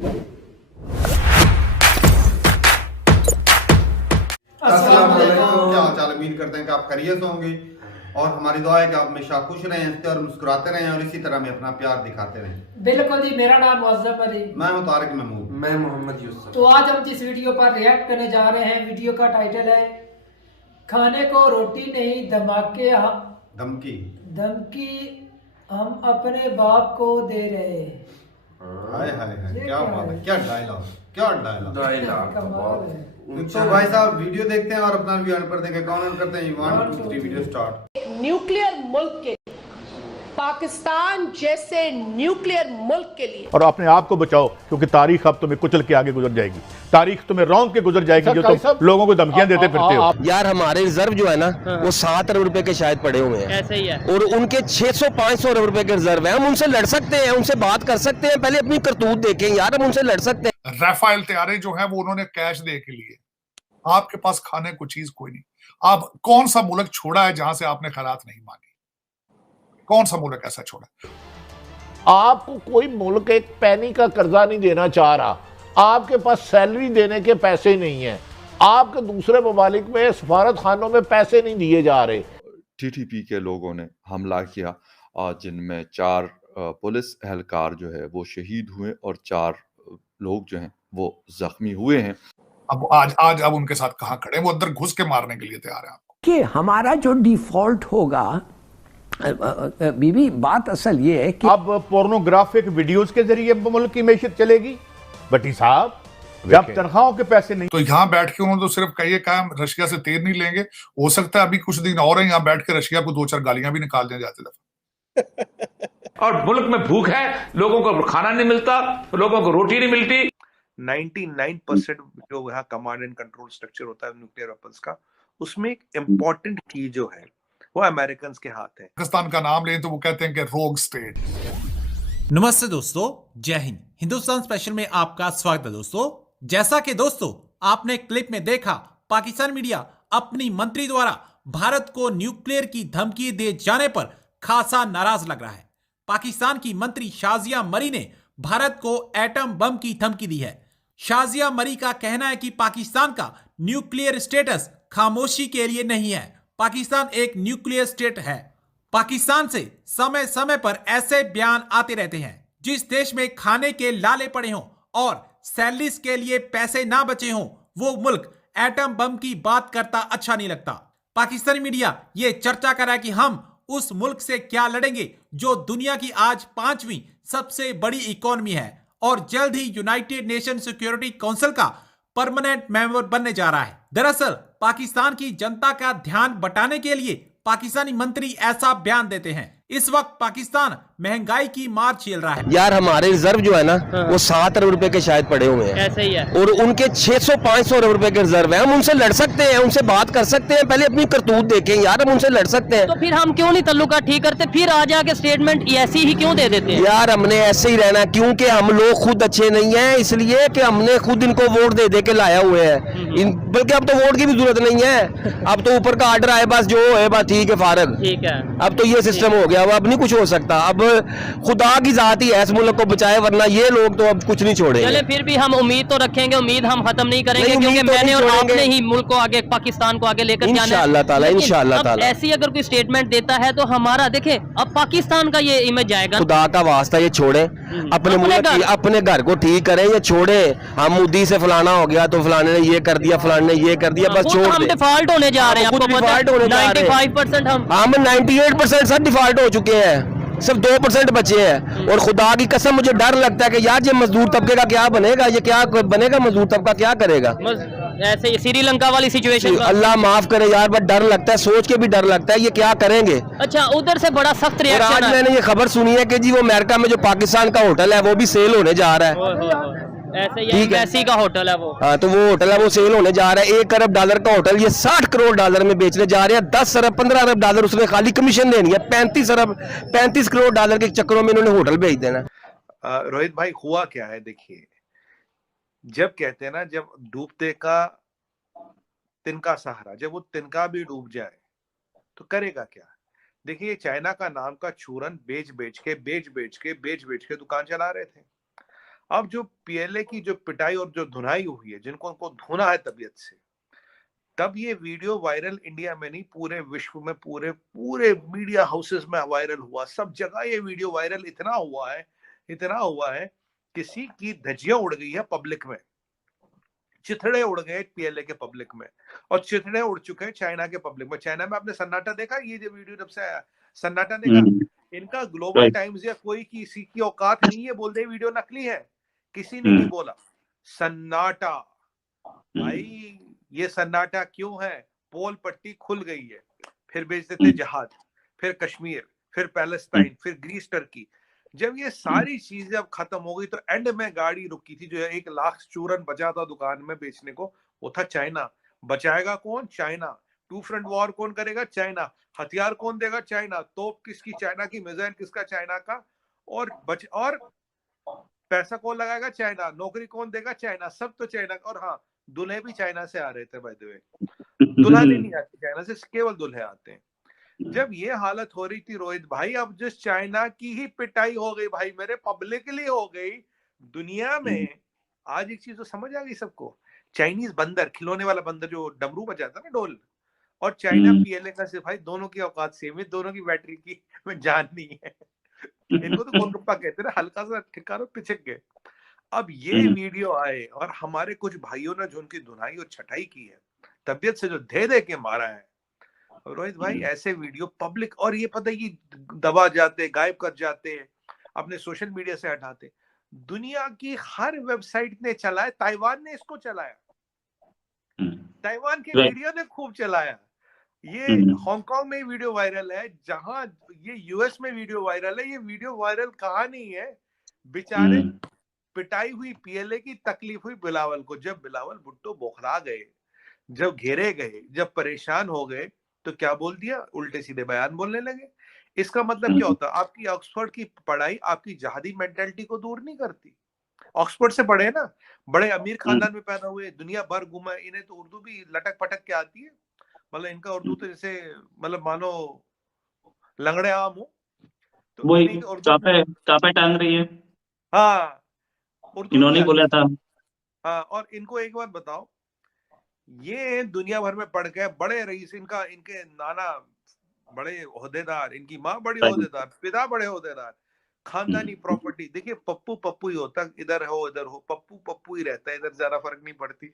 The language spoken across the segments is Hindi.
अस्सलाम वालेकुम। क्या हाल चाल, उम्मीद करते हैं कि आप खैरियत से होंगे और हमारी दुआ है कि आप हमेशा खुश रहें, हंसते और मुस्कुराते रहें और इसी तरह में अपना प्यार दिखाते रहें। बिल्कुल जी, मेरा नाम मुअज़्ज़म अली, मैं हूं तारिक महमूद, मैं मोहम्मद यूसुफ। तो आज हम जिस वीडियो पर रिएक्ट करने जा रहे हैं, वीडियो का टाइटल है खाने को रोटी नहीं धमकी हम अपने बाप को दे रहे। हाय हाय हाय, ये क्या क्या बात है, है? क्या डायलॉग, क्या डायलॉग। कमाल है। तो भाई साहब वीडियो देखते हैं और अपना रिव्यू एंड पर देंगे। कौन करते हैं? 1 2 3 वीडियो स्टार्ट। न्यूक्लियर मुल्क के पाकिस्तान जैसे न्यूक्लियर मुल्क के लिए और अपने आप को बचाओ, क्योंकि तारीख अब तुम्हें कुचल के आगे गुजर जाएगी। तारीख तुम्हें रौंद के गुजर जाएगी जो तुम लोगों को धमकियां देते फिरते हो। यार हमारे रिजर्व जो है ना वो 7 अरब रुपए के शायद पड़े हुए हैं। ऐसे ही है। और उनके 600-500 अरब रुपए के रिजर्व है। हम उनसे लड़ सकते हैं, उनसे बात कर सकते हैं, पहले अपनी करतूत देखें यार, हम उनसे लड़ सकते हैं। राफेल तैयारे जो है वो उन्होंने कैश दे के लिए। आपके पास खाने को चीज कोई नहीं। आप कौन सा मुल्क छोड़ा है जहां से आपने खैरात नहीं मांगी? कौन सा मुल्क ऐसा छोड़ा? आपको कोई मुल्क एक पैनी का कर्जा नहीं देना चाह रहा, आपके पास सैलरी देने के पैसे नहीं है, आपके दूसरे ममालिक में सफारत खानों में पैसे नहीं दिए जा रहे। टीटीपी के लोगों ने हमला किया और जिनमें 4 पुलिस एहलकार जो है वो शहीद हुए और 4 लोग जो हैं वो जख्मी हुए हैं। अब आज अब उनके साथ कहां खड़े? वो अंदर घुस के मारने के लिए तैयार है आपको। कि हमारा जो डिफॉल्ट होगा, बीबी बात असल ये है कि अब पोर्नोग्राफिक वीडियोस के जरिए मुल्क की मैशत चलेगी। भट्टी साहब, जब तनख्वाहों के पैसे नहीं, तो यहाँ बैठ के उन्होंने तो सिर्फ कहा हम रशिया से तेल नहीं लेंगे। हो सकता है अभी कुछ दिन और है, यहाँ बैठ के रशिया को 2-4 गालियां भी निकाल दें जाते दफा। और मुल्क में भूख है, लोगों को खाना नहीं मिलता, लोगों को रोटी नहीं मिलती। 99% जो यहाँ कमांड एंड कंट्रोल स्ट्रक्चर होता है न्यूक्लियर वेपन्स का, उसमें एक इम्पोर्टेंट की जो है वो अमेरिकन के हाथ है। पाकिस्तान का नाम लें तो वो कहते हैं कि रोग स्टेट। नमस्ते दोस्तों, जय हिंद। हिंदुस्तान स्पेशल में आपका स्वागत है दोस्तों। जैसा कि दोस्तों आपने क्लिप में देखा, पाकिस्तान मीडिया अपनी मंत्री द्वारा भारत को न्यूक्लियर की धमकी दे जाने पर खासा नाराज लग रहा है। पाकिस्तान की मंत्री शाजिया मरी ने भारत को एटम बम की धमकी दी है। शाजिया मरी का कहना है कि पाकिस्तान का न्यूक्लियर स्टेटस खामोशी के लिए नहीं है। पाकिस्तान एक न्यूक्लियर स्टेट है। पाकिस्तान से समय समय पर ऐसे बयान आते रहते हैं, जिस देश में खाने के लाले पड़े हों और सैलरीज के लिए पैसे ना बचे हों, वो मुल्क एटम बम की बात करता अच्छा नहीं लगता। पाकिस्तानी मीडिया ये चर्चा कर रहा है कि हम उस मुल्क से क्या लड़ेंगे जो दुनिया की आज 5वीं सबसे बड़ी इकोनॉमी है और जल्द ही यूनाइटेड नेशन सिक्योरिटी काउंसिल का परमानेंट मेंबर बनने जा रहा है। दरअसल पाकिस्तान की जनता का ध्यान बटाने के लिए पाकिस्तानी मंत्री ऐसा बयान देते हैं। इस वक्त पाकिस्तान महंगाई की मार झेल रहा है। यार हमारे रिजर्व जो है ना वो 7 अरब रुपए के शायद पड़े हुए हैं। ऐसे ही है। और उनके 600-500 अरब रुपए के रिजर्व है। हम उनसे लड़ सकते हैं, उनसे बात कर सकते हैं, पहले अपनी करतूत देखें यार, हम उनसे लड़ सकते हैं। तो फिर हम क्यों नहीं तल्लुका ठीक करते, फिर आ जाके स्टेटमेंट ऐसी ही क्यों दे देते हैं? यार हमने ऐसे ही रहना, क्योंकि हम लोग खुद अच्छे नहीं हैं, इसलिए कि हमने खुद इनको वोट दे दे के लाया हुए हैं। बल्कि अब तो वोट की भी जरूरत नहीं है, अब तो ऊपर का आर्डर आए, बस जो है बस ठीक है, फारग। ठीक है, अब तो ये सिस्टम हो गया, अब नहीं कुछ हो सकता। अब खुदा की जात ही है इस मुल्क को बचाए, वरना ये लोग तो अब कुछ नहीं छोड़ेंगे। चले फिर भी हम उम्मीद तो रखेंगे, उम्मीद हम खत्म नहीं करेंगे, नहीं, क्योंकि तो मैंने और छोड़ेंगे। आपने ही मुल्क को आगे, पाकिस्तान को आगे लेकर जाना है। इंशाअल्लाह ताला, लेकिन इंशाअल्लाह अब ताला। ऐसी अगर कोई स्टेटमेंट देता है तो हमारा देखे अब पाकिस्तान का ये इमेज जाएगा। खुदा का वास्ता ये छोड़े, अपने मुल्क की अपने घर को ठीक करें, ये छोड़े। हम मोदी से फलाना हो गया तो फलाने ने ये कर दिया, फलाने ने ये कर दिया, बस छोड़ हम दे। डिफॉल्ट होने जा रहे हैं, आपको पता है 95% हम 98% सब डिफॉल्ट हो चुके हैं, सिर्फ 2% बचे हैं। और खुदा की कसम मुझे डर लगता है कि यार ये मजदूर तबके का क्या बनेगा, ये क्या बनेगा, मजदूर तबका क्या करेगा। ऐसे ही श्रीलंका वाली सिचुएशन। अल्लाह माफ करे यार, बस डर लगता है, सोच के भी डर लगता है ये क्या करेंगे। अच्छा, उधर से बड़ा सख्त और रिएक्शन आज मैंने ये खबर सुनी है कि जी वो अमेरिका में जो पाकिस्तान का होटल है वो भी सेल होने जा रहा है। ऐसे ही एम्बेसी का होटल है वो। हाँ, तो वो होटल है वो सेल होने जा रहा है। $1 अरब का होटल ये $60 करोड़ में बेचने जा रहे हैं। 10 अरब 15 अरब डॉलर उसने खाली कमीशन देनी है। 35 करोड़ डॉलर के चक्करों में इन्होंने होटल भेज देना। रोहित भाई, हुआ क्या है देखिए, जब कहते हैं ना, जब डूबते का तिनका सहारा, जब वो तिनका भी डूब जाए तो करेगा क्या? देखिए, चाइना का नाम का चूरन बेच बेच के दुकान चला रहे थे। अब जो पीएलए की जो पिटाई और जो धुनाई हुई है, जिनको उनको धुना है तबीयत से, तब ये वीडियो वायरल इंडिया में नहीं पूरे विश्व में, पूरे पूरे मीडिया हाउसेस में वायरल हुआ, सब जगह ये वीडियो वायरल इतना हुआ है किसी की धज्जियां उड़ गई है पब्लिक में, चिथड़े उड़ गए पीएलए के पब्लिक में, और चिथड़े उड़ चुके हैं चाइना के पब्लिक में। चाइना में आपने सन्नाटा देखा, ये जो वीडियो जब से आया सन्नाटा देखा, इनका ग्लोबल टाइम्स या कोई किसी की औकात नहीं है बोल दे वीडियो नकली है, किसी ने नहीं बोला, सन्नाटा। भाई ये सन्नाटा क्यों है? पोल पट्टी खुल गई है, फिर भेज देते जहाज, फिर कश्मीर, फिर पैलेस्टाइन, फिर ग्रीस, टर्की। जब ये सारी चीजें अब खत्म हो गई तो एंड में गाड़ी रुकी थी, जो 1 लाख चूरन बचा था दुकान में बेचने को, वो था चाइना। बचाएगा कौन? चाइना। 2 फ्रंट वॉर कौन करेगा? चाइना। हथियार कौन देगा? चाइना। तोप किसकी? चाइना की। मिसाइल किसका? चाइना का। और पैसा कौन लगाएगा? चाइना। नौकरी कौन देगा? चाइना। सब तो चाइना। और हाँ, दूल्हे भी चाइना से आ रहे थे बाय द वे, दुल्हन नहीं आती चाइना से, केवल दूल्हे आते हैं। जब ये हालत हो रही थी रोहित भाई, अब जिस चाइना की ही पिटाई हो गई भाई, मेरे पब्लिकली हो गई दुनिया में। आज एक चीज तो समझ आ गई सबको, चाइनीज बंदर, खिलौने वाला बंदर जो डमरू बजाता ना, ढोल, और चाइना पीएलए का सिर्फ भाई, दोनों की औकात सेम है, दोनों की बैटरी की जान नहीं है। इनको तो गोलगप्पा कहते हैं, हल्का सा ठिकारो पिछक गए। अब ये वीडियो आए और हमारे कुछ भाइयों ने जो उनकी धुनाई और छटाई की है, तबीयत से जो दे के मारा है रोहित भाई, ऐसे वीडियो पब्लिक, और ये पता है कि दबा जाते, गायब कर जाते, अपने सोशल मीडिया से हटाते। दुनिया की हर वेबसाइट ने चलाया, ताइवान ने इसको चलाया, ताइवान के वीडियो ने खूब चलाया। ये हांगकांग में वीडियो वायरल है, जहां ये यूएस में वीडियो वायरल है। ये वीडियो वायरल कहाँ नहीं है, बेचारे पिटाई हुई पीएलए की, तकलीफ हुई बिलावल को। जब बिलावल भुट्टो बौखला गए, जब घेरे गए, जब परेशान हो गए, तो क्या बोल दिया? उल्टे सीधे बयान बोलने लगे। इसका मतलब क्या होता? आपकी ऑक्सफोर्ड की पढ़ाई आपकी जहादी मेंटालिटी को दूर नहीं करती। ऑक्सफोर्ड से पढ़े ना, बड़े अमीर खानदान में पैदा हुए, दुनिया भर घूमा, इन्हें तो उर्दू भी लटक पटक के आती है। मतलब इनका उर्दू तो जैसे, मतलब मानो लंगड़े आम हो, तो वही चापे टांग रही है। हाँ, इन्होंने बोला था। हाँ, और इनको एक बात बताओ, ये दुनिया भर में पढ़ के बड़े रईस, इनके नाना बड़े ओहदेदार, इनकी माँ बड़ी ओहदेदार, पिता बड़े ओहदेदार, खानदानी प्रॉपर्टी। देखिए पप्पू ही होता, इधर हो इधर हो, पप्पू ही रहता है, इधर ज्यादा फर्क नहीं पड़ती।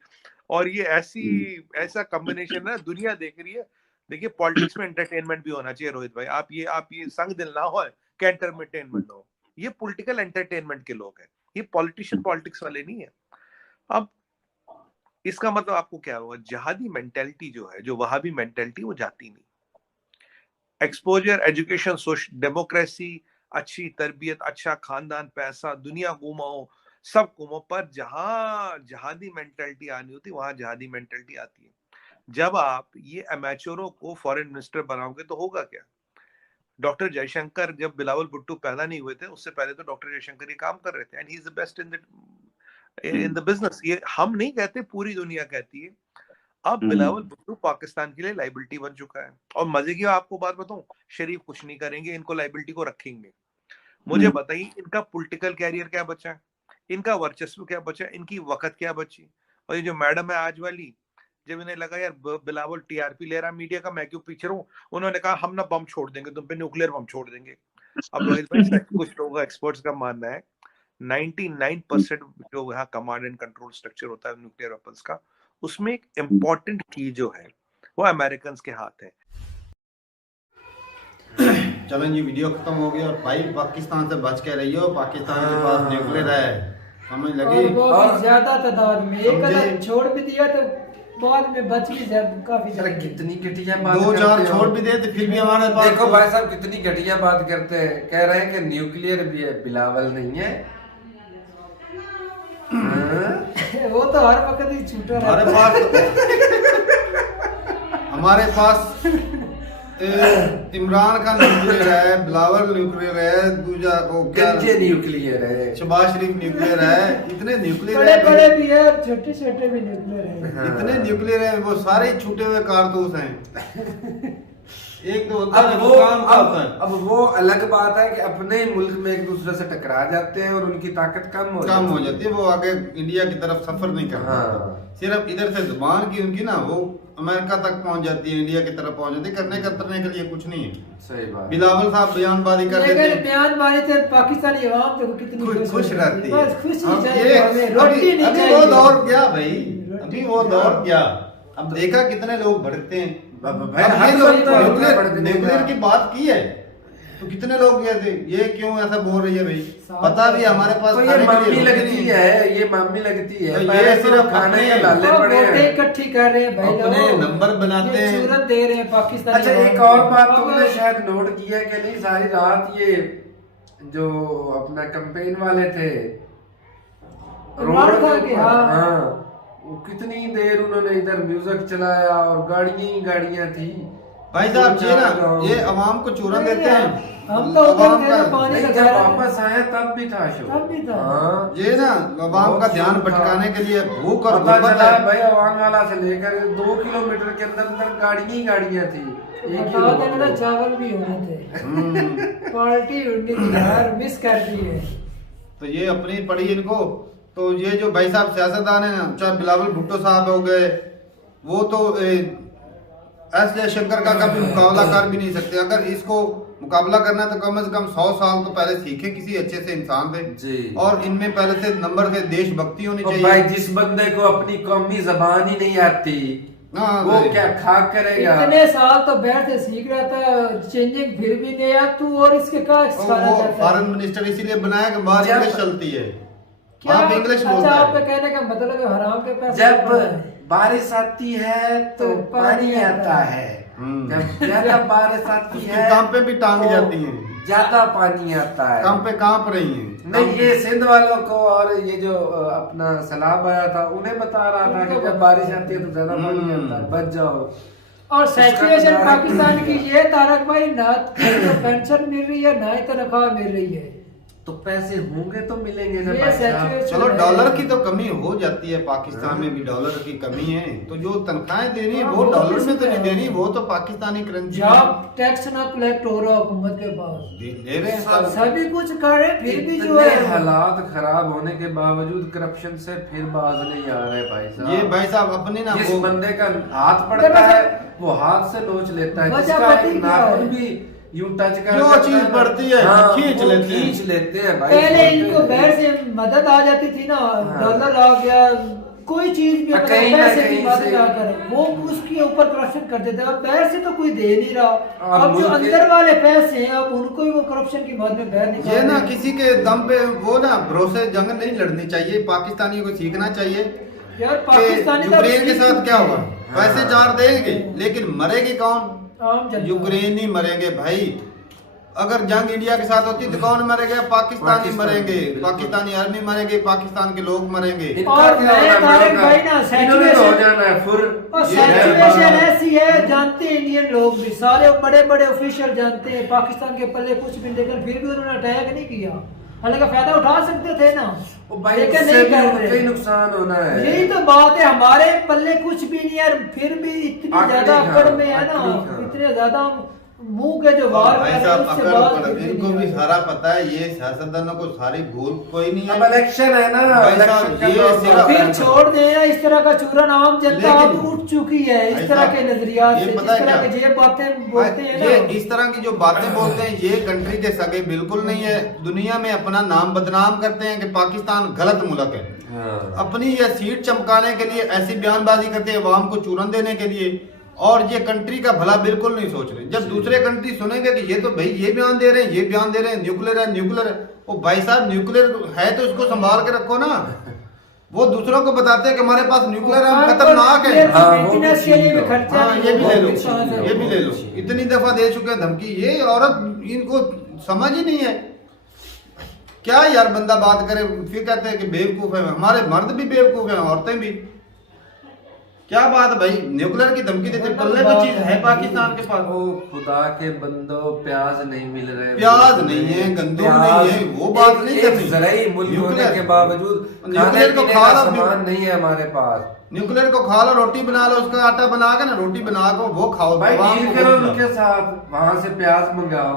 और ये ऐसा कॉम्बिनेशन है, दुनिया देख रही है। देखिए पॉलिटिक्स में एंटरटेनमेंट भी होना चाहिए रोहित भाई। आप ये संग दिल ना हो कि एंटरटेनमेंट हो। ये पॉलिटिकल एंटरटेनमेंट के लोग हैं, ये पॉलिटिशियन पॉलिटिक्स वाले नहीं है। अब इसका मतलब आपको क्या होगा? जहादी मेंटेलिटी जो है, जो वहाबी मेंटेलिटी, वो जाती नहीं। एक्सपोजर, एजुकेशन, सोशल डेमोक्रेसी, अच्छी तरबियत, अच्छा खानदान, पैसा, दुनिया घुमाओ, सब घुमाओ, पर जहां जहादी मेंटेलिटी आनी होती वहां जहादी मेंटेलिटी आती है। जब आप ये अमेचोरों को फॉरेन मिनिस्टर बनाओगे तो होगा क्या? डॉक्टर जयशंकर, जब बिलावल भुट्टो पैदा नहीं हुए थे, उससे पहले तो डॉक्टर जयशंकर ये काम कर रहे थे, and he is the best in the business. ये हम नहीं कहते, पूरी दुनिया कहती है। अब बिलावल भुट्टो पाकिस्तान के लिए लाइबिलिटी बन चुका है। और मजे की आपको बात बताऊं, शरीफ कुछ नहीं करेंगे, इनको लाइबिलिटी को रखेंगे। मुझे बताइए, इनका पॉलिटिकल कैरियर क्या बचा है, इनका वर्चस्व क्या बचा, इनकी वक्त क्या बची? और ये जो मैडम है आज वाली, जब इन्हें लगा यार बिलावल टीआरपी ले रहा मीडिया का, मैं क्यों पीछे रहूं, उन्होंने कहा हम ना बम छोड़ देंगे, तुम पे न्यूक्लियर बम छोड़ देंगे। अब रोहित भाई, कुछ लोगों का, एक्सपर्ट्स का मानना है 99% जो यहाँ कमांड एंड कंट्रोल स्ट्रक्चर होता है न्यूक्लियर वेपन्स का, उसमें एक इम्पोर्टेंट की जो है वो अमेरिकन के हाथ है। चलो जी, वीडियो खत्म हो गया। और भाई पाकिस्तान से बच के रहियो, पाकिस्तान के पास न्यूक्लियर है, समझ लगी? और ज्यादा तादाद में, एक अगर छोड़ भी दिया तो बाद में बच भी जाए काफी। कितनी घटिया बात, 2-4 छोड़ भी दे तो फिर भी हमारे पास। देखो भाई साहब, कितनी घटिया बात करते हैं, कह रहे हैं कि न्यूक्लियर भी है, बिलावल नहीं है। वो तो हर वक्त ही छूटा हमारे पास इमरान खान न्यूक्लियर है, बिलावल न्यूक्लियर है, दूजा वो क्या न्यूक्लियर है, शहबाज शरीफ न्यूक्लियर है, इतने न्यूक्लियर बड़े बड़े भी है, छोटे छोटे भी न्यूक्लियर है। इतने न्यूक्लियर है, वो सारे छूटे हुए कारतूस हैं। एक तो होता है अब वो वो काम का होता है। अब वो अलग बात है कि अपने मुल्क में एक दूसरे से टकरा जाते हैं और उनकी ताकत कम हो जाती है, वो आगे इंडिया की तरफ सफर नहीं कर पाते। सिर्फ इधर से जुबान की उनकी ना वो अमेरिका तक पहुंच जाती है, इंडिया की तरफ पहुंच जाती है, करने के लिए कुछ नहीं है। सही बात। बिलावल साहब बयानबाजी कर देते हैं, बयानबाजी से पाकिस्तानी अवाम तो कितनी खुश रहती है। बस खुशी अब चाहिए, ये हमें रोटी नहीं अभी चाहिए। वो दौर गया भाई, अभी वो दौर गया। अब देखा कितने लोग भड़कते हैं। भाई, अब हर ये कोई तो न्यूक्लियर की बात की है तो कितने लोग गए थे, ये क्यों ऐसा बोल रही है भाई? पता भी हमारे पास तो ये खाने के मम्मी लिए लगती है, ये मम्मी लगती है। तो पहले ये तो सिर्फ खाने अपने के लाले पड़े वोटें हैं, इकट्ठी कर रहे हैं भाई, अपने लोग नंबर बनाते ये हैं। सूरत दे रहे हैं पाकिस्तानी। अच्छा एक और बात तुमने शायद नोट किया कि नहीं, सारी रात ये जो अपना कैंपेन वाले थे रोड के, हाँ वो कितनी देर उन्होंने इधर म्यूजिक चलाया और गाड़ियां ही गाड़ियां थी। भाई साहब ये ना ये अवाम को चूरन देते हैं। हम तो अवाम का पानी नहीं, जब वापस आए तब भी था शो, तब भी था। हाँ ये ना अवाम का ध्यान भटकाने के लिए भूख और पता गुर्बत चला है। भाई अवान वाला से लेकर 2 किलोमीटर के अंदर अंदर गाड़ियां ही गाड़ियां थी। एक ही बता रोड देना पे। चावल भी होने थे। पार्टी उड़नी थी यार, मिस कर दी है। तो ये अपनी पड़ी इनको। तो ये जो भाई साहब सियासतदान है ना, चाहे बिलावल भुट्टो साहब हो गए, वो तो एस जयशंकर का कभी मुकाबला कर भी नहीं सकते। अगर इसको मुकाबला करना है तो कम से कम 100 साल तो पहले सीखे किसी अच्छे से इंसान से जी। और इनमें पहले से नंबर से देशभक्ति होनी तो चाहिए। भाई जिस बंदे को अपनी कौमी जबान ही नहीं आती वो क्या खाक करेगा? इतने साल तो बैठ सीख रहा था, चेंजिंग फिर भी नहीं आया तू, और इसके क्या फॉरेन मिनिस्टर इसीलिए बनाया कि बाहर इंग्लिश चलती है, आप इंग्लिश बोलते अच्छा, हैं। आपका कहने का मतलब है हराम के पैसे। जब बारिश आती है तो पानी आता है, जब ज्यादा बारिश आती है काम पे भी टांग जाती है, ज्यादा पानी आता है, काम पे कांप रही है। नहीं ये सिंध वालों को और ये जो अपना सैलाब आया था उन्हें बता रहा था कि जब बारिश आती है तो ज्यादा पानी आता है, बच जाओ। और सिचुएशन पाकिस्तान की ये तारक भाई, ना तो पेंशन मिल रही है ना ही तनख्वाह मिल रही है। तो पैसे होंगे तो मिलेंगे ना ये भाई साहब। सिचुएशन चलो डॉलर की तो कमी हो जाती है, पाकिस्तान में भी डॉलर की कमी है, तो जो तनख्वाहें देनी है वो डॉलर में तो नहीं देनी, वो तो पाकिस्तानी करेंसी जॉब टैक्स ना कलेक्ट हो रहा हुकूमत के पास, ले रहे हैं। सभी कुछ कर रहे हैं, फिर भी जो इतने है हालात खराब होने के बावजूद करप्शन से फिर बाज नहीं आ रहे भाई साहब। ये भाई साहब अपनी ना जिस बंदे का हाथ पड़ता है वो हाथ से नोच लेता है, जिसका एक नाखून भी यूं टच कर जो चीज पड़ती है खींच लेते हैं भाई। पहले इनको बाहर से मदद आ जाती थी ना, डॉलर आ गया, कोई चीज भी कहीं ना पैसे की कहीं मदद से- आ करे वो उसके ऊपर करप्शन कर देते हैं। अब बाहर से तो कोई दे नहीं रहा, और अब जो मुल्क के- अंदर वाले पैसे हैं अब उनको ही वो करप्शन की मद में बाहर निकाल ये ना रहे हैं। किसी के दम पे वो ना भरोसे जंग नहीं लड़नी चाहिए, पाकिस्तानियों को सीखना चाहिए। यार पाकिस्तानी तो यूक्रेन के साथ क्या हुआ, हाँ। पैसे 4 देंगे लेकिन मरेगी कौन? आम जनता। यूक्रेन ही मरेंगे भाई। अगर जंग इंडिया के साथ होती तो कौन मरेगा? पाकिस्तानी मरेंगे, पाकिस्तानी आर्मी मरेगी, पाकिस्तान के लोग मरेंगे। और मैं तारिक भाई ना इन्होंने तो हो जाना है और सिचुएशन ऐसी है, जानते हैं इंडियन लोग भी, सारे बड़े बड़े ऑफिशियल जानते हैं पाकिस्तान के पल्ले कुछ भी, लेकिन फिर भी उन्होंने अटैक नहीं किया। हालांकि फायदा उठा सकते थे ना, लेकिन नहीं कर रहे। नुकसान होना है, यही तो बात है, हमारे पल्ले कुछ भी नहीं है, फिर भी इतनी ज्यादा अकड़ में है ना, इतने ज्यादा मुंह के जो वार भाई साहब इनको भी सारा पता है, ये सियासतदानों को सारी भूल कोई नहीं है। अब इलेक्शन है ना, भाई साहब ये फिर छोड़ देना इस तरह का चूरन, आम जनता अब उठ चुकी है इस तरह के नजरियात से, जिस तरह के ये बातें बोलते हैं ये ना, इस तरह की जो बातें बोलते हैं ये कंट्री के सगे बिल्कुल नहीं है। दुनिया में अपना नाम बदनाम करते हैं कि पाकिस्तान गलत मुल्क है। अपनी ये सीट चमकाने के लिए ऐसी बयानबाजी करते हैं अवाम को चूरन देने के लिए, और ये कंट्री का भला बिल्कुल नहीं सोच रहे। जब दूसरे कंट्री सुनेंगे कि ये तो भाई ये बयान दे रहे हैं, ये बयान दे रहे हैं, न्यूक्लियर है न्यूक्लियर है, वो भाई साहब न्यूक्लियर है तो इसको संभाल के रखो ना। वो दूसरों को बताते हैं कि हमारे पास न्यूक्लियर है, हम खतरनाक है। ये भी ले लो, ये भी ले लो, इतनी दफा दे चुके हैं धमकी। ये औरत इनको समझ ही नहीं है क्या यार, बंदा बात करे फिर कहते हैं कि बेवकूफ है। हमारे मर्द भी बेवकूफ है, औरतें भी। क्या बात है भाई, न्यूक्लियर की धमकी देते, पल्ले में चीज है पाकिस्तान के पास। वो खुदा के बंदो प्याज नहीं मिल रहे, प्याज नहीं है, गंदम नहीं है, वो बात नहीं करनी। जराई मुल्क होने के बावजूद न्यूक्लियर को खा लो, सामान नहीं है हमारे पास। न्यूक्लियर को खा लो, रोटी बना लो, उसका आटा बना के ना रोटी बना को वो खाओ भाई, डील करो उनके साथ, वहाँ से प्याज मंगाओ,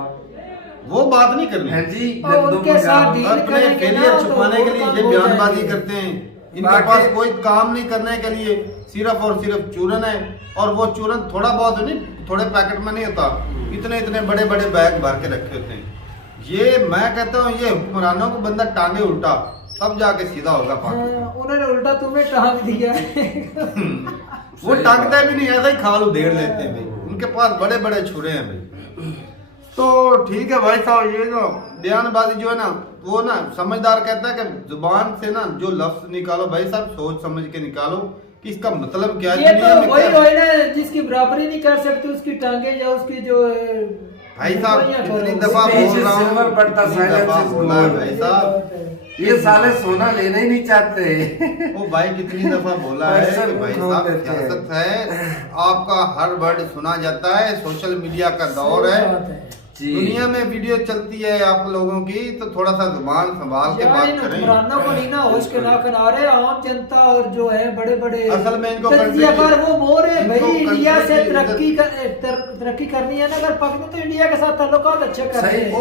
वो बात नहीं करनी है जी। उनके साथ डील अपने फेलियर छुपाने के लिए ये बयानबाजी करते हैं। इनके पास कोई काम नहीं करने के लिए, सिर्फ और सिर्फ चूरन है, और वो चूरन थोड़ा बहुत नहीं, थोड़े पैकेट में नहीं होता, इतने इतने बड़े बड़े बैग भर के रखे होते हैं। ये मैं कहता हूँ ये हुक्मरानों को बंदा टांगे उल्टा तब जाके सीधा होगा पाकिस्तान। उन्होंने उल्टा तुम्हें टांग दिया वो टांगते भी नहीं, ऐसा ही खाल उधेड़ लेते हैं भाई, उनके पास बड़े बड़े छुरे हैं भाई। तो ठीक है भाई साहब, ये जो बयानबाजी जो है ना, वो ना समझदार कहता है कि जुबान से ना जो लफ्ज निकालो भाई साहब, सोच समझ के निकालो कि इसका मतलब क्या है। ये तो वही ना जिसकी बराबरी नहीं कर सकते उसकी टांगे या उसकी जो भाई साहब कितनी दफा बोल रहा हूँ, भाई साहब ये साले सोना लेना ही नहीं चाहते। ओ भाई कितनी दफा बोला है कि भाई साहब सियासत है, आपका हर वर्ड सुना जाता है, सोशल मीडिया का दौर है, दुनिया में वीडियो चलती है आप लोगों की, तो थोड़ा सा जुबान संभाल के बात करें। हुक्मरानों को नहीं ना होश के ना किनारे, आम जनता और जो है बड़े बड़े असल में इनको तज्जियाकार वो बोल रहे भाई इंडिया से तरक्की करनी है ना, अगर पकड़े तो इंडिया के साथ ताल्लुकात अच्छे करने हैं।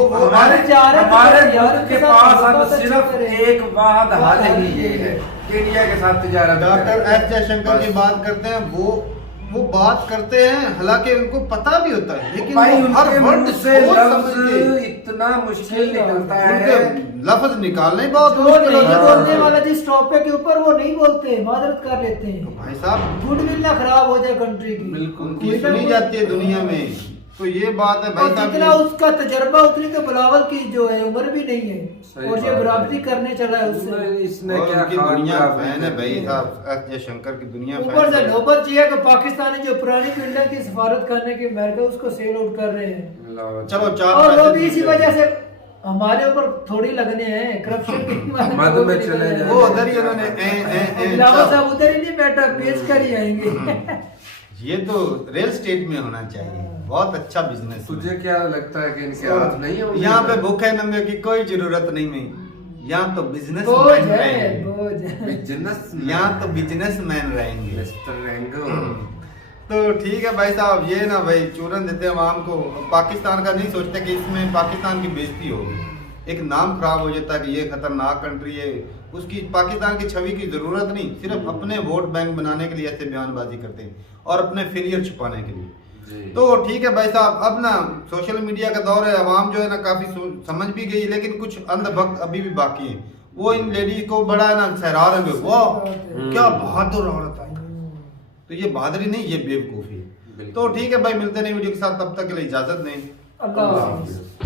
हमारे मुल्क के पास अब सिर्फ एक वाद हल ही ये है कि इंडिया के साथ तिजारत। डॉक्टर एस जयशंकर की बात करते हैं, वो बात करते हैं, हालांकि उनको पता भी होता है, लेकिन हर वर्ड से लफ्ज इतना मुश्किल निकलता है, लफ्ज निकालना ही बहुत मुश्किल है। बोलने वाला जिस टॉपिक के ऊपर वो नहीं बोलते, मादरत कर लेते हैं। तो भाई साहब गुडविल ना खराब हो जाए कंट्री की, बिल्कुल उनकी सुनी जाती है दुनिया में, तो ये बात है भाई साहब। जितना उसका तजर्बा उतनी तो बिलावल की जो है उम्र भी नहीं है, और ये बराबरी करने चला है उससे। इसने क्या दुनिया फैन है भाई साहब, एस जयशंकर की दुनिया ऊपर से नौबत चाहिए कि पाकिस्तानी जो पुरानी पिंडा की सफारत करने की अमेरिका उसको सेल आउट कर रहे हैं। चलो और वो भी इसी वजह से हमारे ऊपर थोड़ी लगने हैं करप्शन की मद में चले जाए, वो उधर ही उन्होंने बिलावल साहब उधर ही नहीं बैठा, पेश कर ही आएंगे। ये तो रियल स्टेट में होना चाहिए, बहुत अच्छा बिजनेस। तुझे क्या लगता है कि इनके हाथ नहीं होंगे? यहाँ पे भूखे नंगे की कोई जरूरत नहीं है, यहाँ तो बिजनेस यहाँ तो बिजनेसमैन रहेंगे। तो ठीक है भाई साहब, ये ना भाई चूरन देते हैं आवाम को, पाकिस्तान का नहीं सोचते कि इसमें पाकिस्तान की बेइज्जती होगी, एक नाम खराब हो जाता है कि ये खतरनाक कंट्री है, उसकी पाकिस्तान की छवि की जरूरत नहीं, सिर्फ अपने वोट बैंक बनाने के लिए ऐसे बयानबाजी करते हैं और अपने फेलियर छुपाने के लिए। तो ठीक है भाई साहब, अब ना सोशल मीडिया का दौर है, आवाम जो है ना काफी समझ भी गई, लेकिन कुछ अंधभक्त अभी भी बाकी हैं, वो इन लेडी को बड़ा ना सहरा रहे हैं, वाह क्या बहादुर औरत है। तो ये बहादुरी नहीं, ये बेवकूफी है। तो ठीक है भाई, मिलते नहीं वीडियो के साथ, तब तक के लिए इजाजत नहीं, अल्लाह हाफ़िज़।